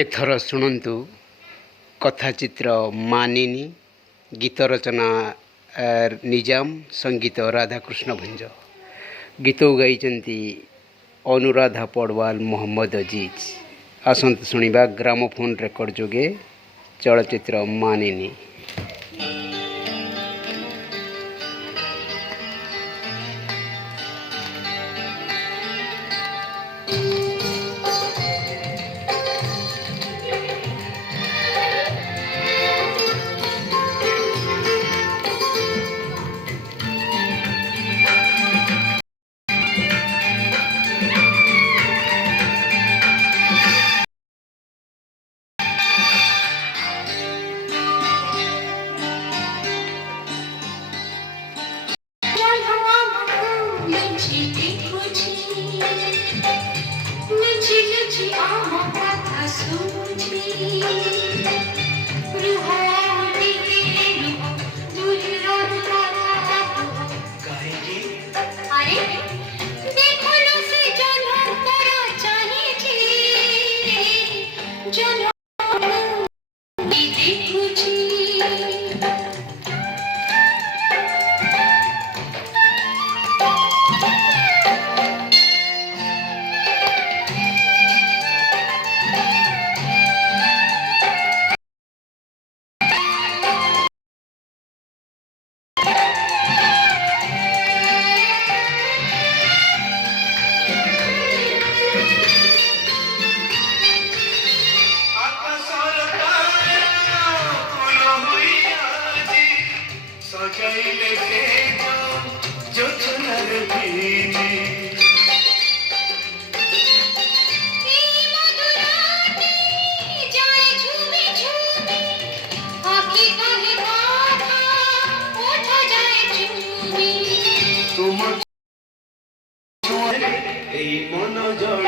ଏଥର ଶୁଣନ୍ତୁ କଥାଚିତ୍ର ମାନିନୀ, ଗୀତ ରଚନା ନିଜାମ, ସଙ୍ଗୀତ ରାଧାକୃଷ୍ଣ ଭଞ୍ଜ। ଗୀତ ଗାଇଛନ୍ତି ଅନୁରାଧା ପଡ଼ୱାଲ, ମୋହମ୍ମଦ ଅଜିଜ। ଆସନ୍ତୁ ଶୁଣିବା ଗ୍ରାମୋଫୋନ୍ ରେକର୍ଡ଼ ଯୋଗେ ଚଳଚ୍ଚିତ୍ର ମାନିନୀ। এই মন জড়